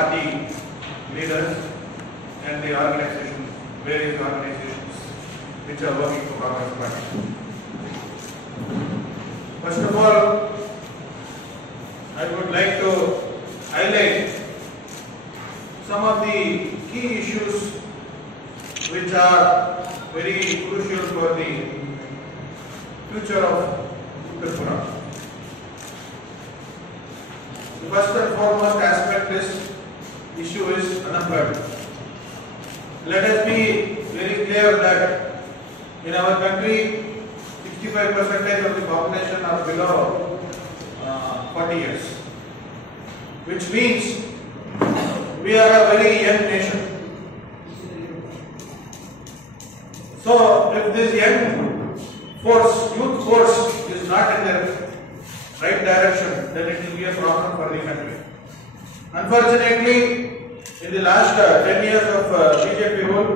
party leaders and the organizations, various organizations which are working for Congress Party. First of all, I would like to highlight some of the key issues which are very crucial for the future of Tripura. The first and foremost aspect this issue is unemployment. Let us be very clear that in our country 65% of the population are below 40 years, which means we are a very young nation. So if this young force, youth force is not in the right direction, then it will be a problem for the country. Unfortunately, in the last 10 years of BJP rule,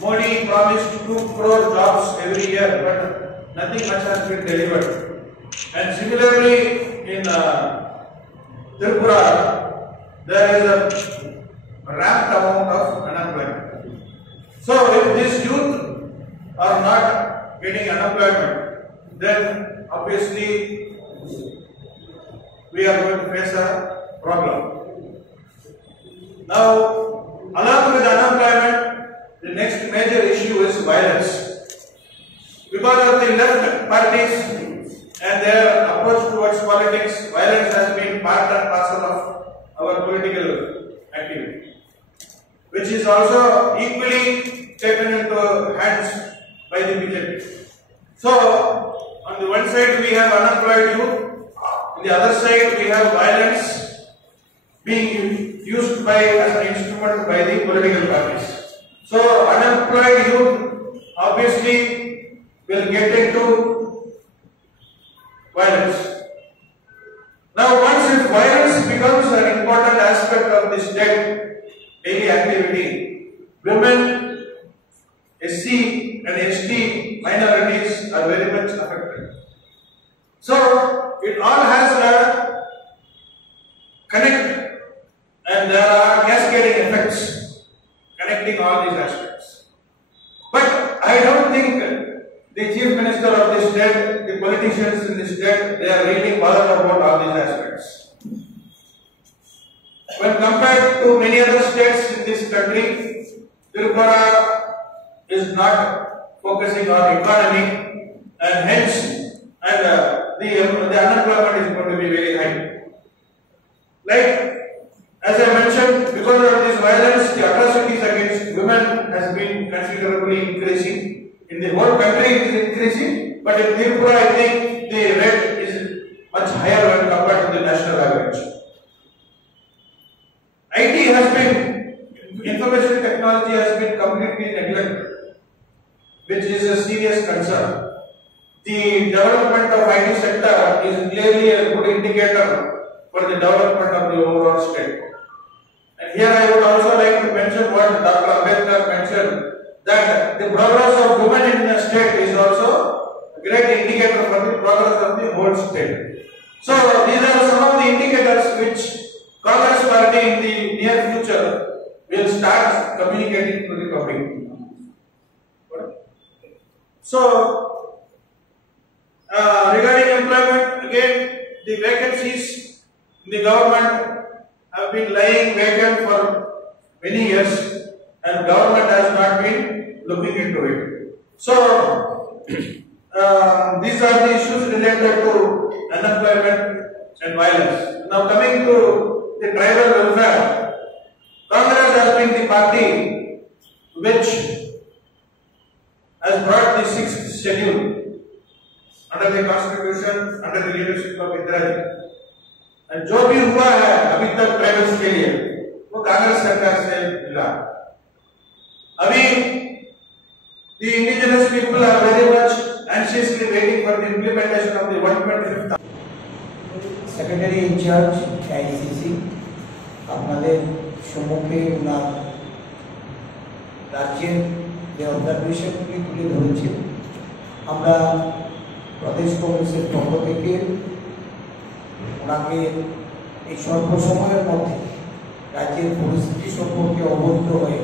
Modi promised 2 crore jobs every year, but nothing much has been delivered. And similarly, in Tripura, there is a rampant amount of unemployment. So if these youth are not getting unemployment, then obviously we are going to face a problem. Now, along with unemployment, the next major issue is violence. Because of the left parties and their approach towards politics, violence has been part and parcel of our political activity, which is also equally taken into hands by the BJP. So, on the one side we have unemployed youth, on the other side we have violence being used as an instrument by the political parties. So, unemployed youth obviously will get into violence. Now, once if violence becomes an important aspect of the state daily activity, women, SC and ST minorities are very much affected. So, it all has a connect, and there are cascading effects connecting all these aspects. But I don't think the Chief Minister of the state, the politicians in the state, they are really bothered about all these aspects. When compared to many other states in this country, Tripura is not focusing on economy, and hence the unemployment is going to be very high. Like as I mentioned, because of this violence, the atrocities against women has been considerably increasing. In the whole country it is increasing, but in Tripura I think the rate is much higher when compared to the national average. IT has been, information technology has been completely neglected, which is a serious concern. The development of IT sector is clearly a good indicator for the development of the overall state. And here I would also like to mention what Dr. Ambedkar mentioned, that the progress of women in the state is also a great indicator for the progress of the whole state. So these are some of the indicators which Congress Party in the near future will start communicating to the public. So regarding employment, again the vacancies in the government have been lying vacant for many years, and government has not been looking into it. So these are the issues related to unemployment and violence. Now coming to the tribal welfare, Congress has been the party which has brought the 6th schedule under the constitution, under the leadership of Indira Ji. And जो भी हुआ है अभी तक tribals के लिए वो कांग्रेस सरकार से मिला. अभी the indigenous people are very much anxiously waiting for the implementation of the 125th. Secretary in charge ICC আপনাদের সম্মুখে ওনার রাজ্যের যে অবজারভেশনগুলি তুলে ধরেছেন, আমরা প্রদেশ কংগ্রেসের পক্ষ থেকে ওনাকে এই স্বল্প সময়ের মধ্যে রাজ্যের পরিস্থিতি সম্পর্কে অবহিত হয়ে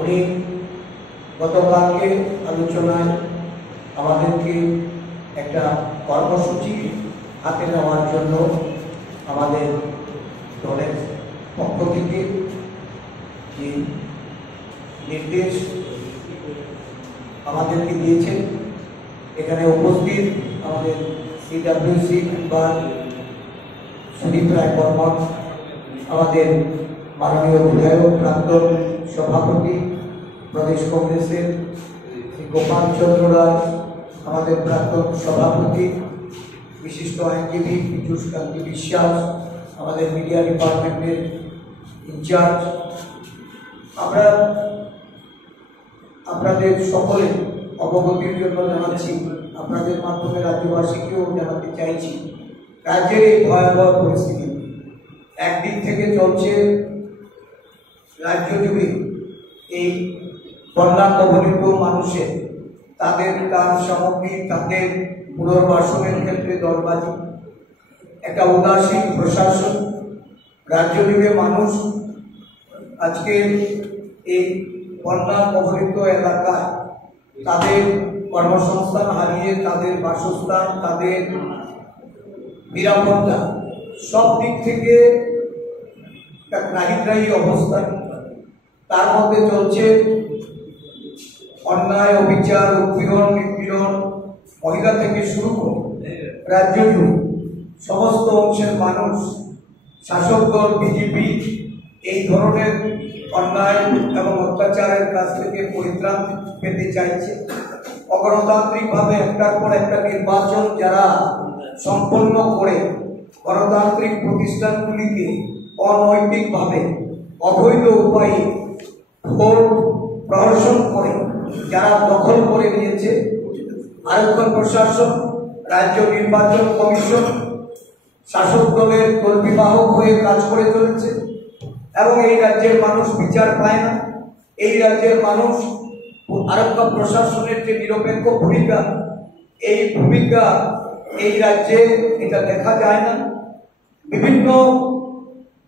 উনি গতকালকে আলোচনায় আমাদেরকে একটা কর্মসূচি হাতে নেওয়ার জন্য আমাদের দলের পক্ষ থেকে যে নির্দেশ আমাদেরকে দিয়েছেন, এখানে উপস্থিত আমাদের সিডব্লিউসি মেম্বার সুদীপ রায় বর্মন, আমাদের মাননীয় বিধায়ক প্রাক্তন সভাপতি প্রদেশ কংগ্রেসের শ্রী গোপাল চন্দ্র রায়, আমাদের প্রাক্তন সভাপতি বিশিষ্ট আইনজীবী পীযূষ কান্তি বিশ্বাস, আমাদের মিডিয়া ডিপার্টমেন্টের ইনচার্জ, আমরা আপনাদের সকলে অবগতির জন্য জানাচ্ছি, আপনাদের মাধ্যমে রাজ্যবাসীকেও জানাতে চাইছি, রাজ্যের এই ভয়াবহ পরিস্থিতি একদিক থেকে চলছে রাজ্য জুড়ে এই বন্যা কবলিত মানুষের তাদের কাজ সামগ্রী, তাদের পুনর্বাসনের ক্ষেত্রে দরবাজি, একটা উদাসীন প্রশাসন, রাজ্য জুড়ে মানুষ আজকে এই বন্যা কবলিত এলাকায় তাদের কর্মসংস্থান হারিয়ে তাদের বাসস্থান, তাদের নিরাপত্তা সব দিক থেকে একটা ত্রাহিত্রাহী অবস্থান। তার মধ্যে চলছে অন্যায়, অবিচার, উৎপীড়ন, নিপীড়ন, মহিলা থেকে শুরু করে রাজ্য জুড়ে সমস্ত অংশের মানুষ, শাসক দল বিজেপি এই ধরনের অন্যায় এবং অত্যাচারের কাছ থেকে পরিত্রাণ পেতে চাইছে। অগণতান্ত্রিকভাবে একটার পর একটা নির্বাচন যারা সম্পন্ন করে গণতান্ত্রিক প্রতিষ্ঠানগুলিকে অনৈতিকভাবে অবৈধ উপায়ে ভোট প্রহসন করে যারা দখল করে নিয়েছে, আরক্ষণ প্রশাসন, রাজ্য নির্বাচন কমিশন শাসক দলের তলবিবাহক হয়ে কাজ করে চলেছে এবং এই রাজ্যের মানুষ বিচার পায় না। এই রাজ্যের মানুষ আরক্ষণ প্রশাসনের যে নিরপেক্ষ ভূমিকা, এই ভূমিকা এই রাজ্যে এটা দেখা যায় না। বিভিন্ন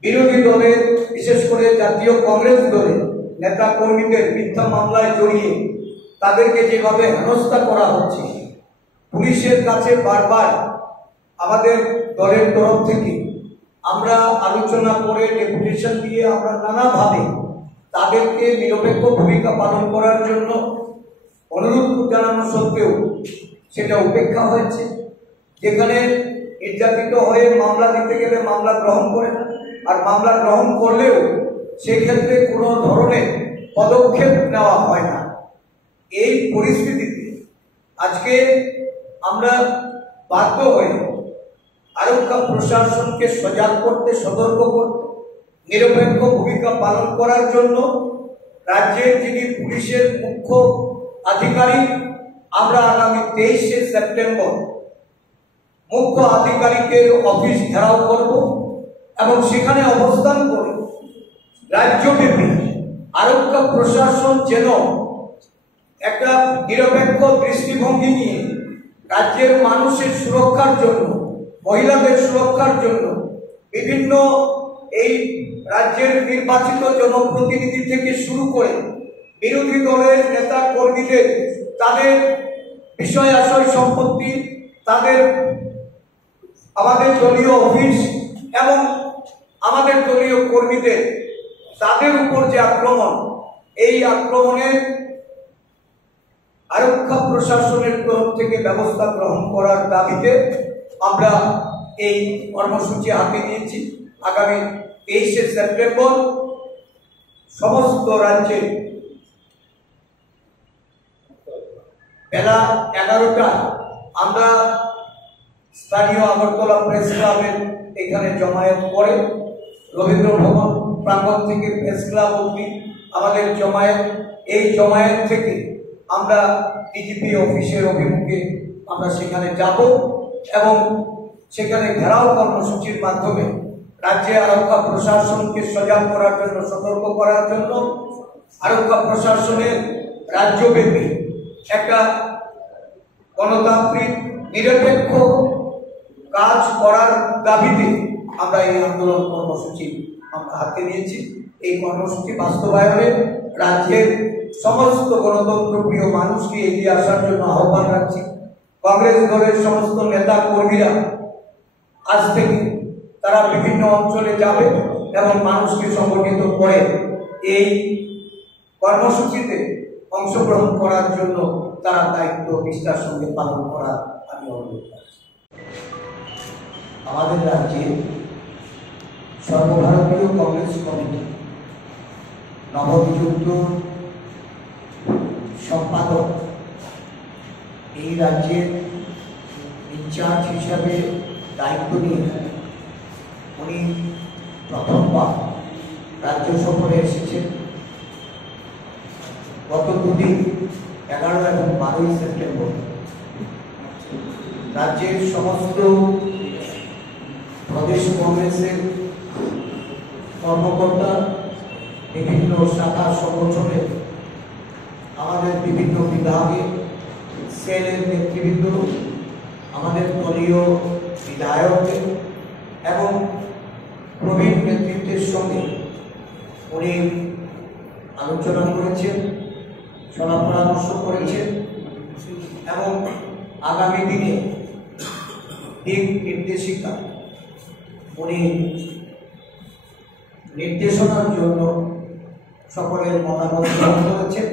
বিরোধী দলের, বিশেষ করে জাতীয় কংগ্রেস দলের নেতা কর্মীদের মিথ্যা মামলায় জড়িয়ে তাদেরকে যেভাবে হেনস্থা করা হচ্ছে, পুলিশের কাছে বারবার আমাদের দলের তরফ থেকে আমরা আলোচনা করে ডেপুটেশন দিয়ে আমরা নানাভাবে তাদেরকে নিরপেক্ষ ভূমিকা পালন করার জন্য অনুরোধ জানানো সত্ত্বেও সেটা উপেক্ষা হয়েছে। যেখানে নির্যাতিত হয়ে মামলা দিতে গেলে মামলা গ্রহণ করে না, আর মামলা গ্রহণ করলেও সেক্ষেত্রে কোনো ধরনের পদক্ষেপ নেওয়া হয় না। এই পরিস্থিতিতে আজকে আমরা বাধ্য হয়ে আরক্ষা প্রশাসনকে সজাগ করতে, সতর্ক করতে, নিরপেক্ষ ভূমিকা পালন করার জন্য রাজ্যের যিনি পুলিশের মুখ্য আধিকারিক, আমরা আগামী 23শে সেপ্টেম্বর মুখ্য আধিকারিকের অফিস ঘেরাও করব এবং সেখানে অবস্থান করে রাজ্যব্যাপী আরক্ষা প্রশাসন যেন একটা নিরপেক্ষ দৃষ্টিভঙ্গি নিয়ে রাজ্যের মানুষের সুরক্ষার জন্য, মহিলাদের সুরক্ষার জন্য বিভিন্ন এই রাজ্যের নির্বাচিত জনপ্রতিনিধি থেকে শুরু করে বিরোধী দলের নেতা কর্মীদের তাদের বিষয় আশয় সম্পত্তি, তাদের আমাদের দলীয় অফিস এবং আমাদের দলীয় কর্মীদের তাদের উপর যে আক্রমণ, এই আক্রমণের আরক্ষা প্রশাসনের তরফ থেকে ব্যবস্থা গ্রহণ করার দাবিতে আমরা এই কর্মসূচি হাতে নিয়েছি। আগামী 23শে সেপ্টেম্বর সমস্ত রাজ্যে বেলা 11টায় আমরা স্থানীয় আগরতলা প্রেস ক্লাবের এখানে জমায়েত করে রবীন্দ্র ভবন প্রাঙ্গণ থেকে প্রেস ক্লাব অবধি আমাদের জমায়েত। এই জমায়েত থেকে আমরা ডিজিপি অফিসের অভিমুখে আমরা সেখানে যাব এবং সেখানে ঘেরাও কর্মসূচির মাধ্যমে রাজ্যে আরক্ষা প্রশাসনকে সজাগ করার জন্য, সতর্ক করার জন্য আরক্ষা প্রশাসনের রাজ্যব্যাপী একটা গণতান্ত্রিক নিরপেক্ষ কাজ করার দাবিতে আমরা এই আন্দোলন কর্মসূচি আমরা হাতে নিয়েছি। এই কর্মসূচি বাস্তবায়নে রাজ্যের সমস্ত গণতন্ত্রপ্রিয় মানুষকে এগিয়ে আসার জন্য আহ্বান রাখছি। কংগ্রেস দলের সমস্ত নেতা কর্মীরা আজ থেকে তারা বিভিন্ন অঞ্চলে যাবে এবং মানুষকে সংগঠিত করে এই কর্মসূচিতে অংশগ্রহণ করার জন্য তারা দায়িত্ব নিষ্ঠার সঙ্গে পালন করার আমি অনুরোধ করছি। আমাদের রাজ্যে সর্বভারতীয় কংগ্রেস কমিটি নবনিযুক্ত সম্পাদক এই রাজ্যের ইনচার্জ হিসাবে দায়িত্ব নিয়ে উনি প্রথমবার রাজ্য সফরে এসেছেন। গত দুদিন 11 এবং 12 সেপ্টেম্বর রাজ্যের সমস্ত প্রদেশ কংগ্রেসের কর্মকর্তা, বিভিন্ন শাখা সংগঠনের আমাদের বিভিন্ন বিভাগে সেলের নেতৃবৃন্দ, আমাদের দলীয় বিধায়কদের এবং প্রবীণ নেতৃত্বের সঙ্গে উনি আলোচনা করেছেন, সলা পরামর্শ করেছেন এবং আগামী দিনে দিক নির্দেশিকা উনি নির্দেশনার জন্য সকলের মতামত গ্রহণ করেছেন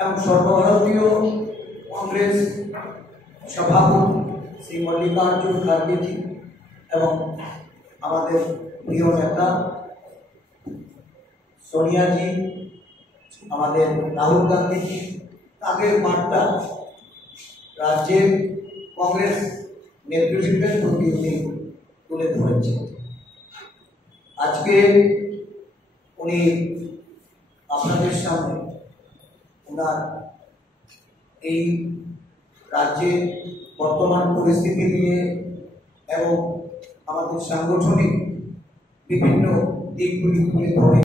এবং সর্বভারতীয় কংগ্রেস সভাপতি শ্রী মল্লিকার্জুন খার্গেজি এবং আমাদের প্রিয় নেতা সোনিয়াজি, আমাদের রাহুল গান্ধীজি, তাদের বার্তা রাজ্যের কংগ্রেস নেতৃবৃন্দের প্রতি উনি তুলে ধরেছেন। আজকে উনি আপনাদের সামনে ওনার এই রাজ্যের বর্তমান পরিস্থিতি নিয়ে এবং আমাদের সাংগঠনিক বিভিন্ন দিকগুলি তুলে ধরে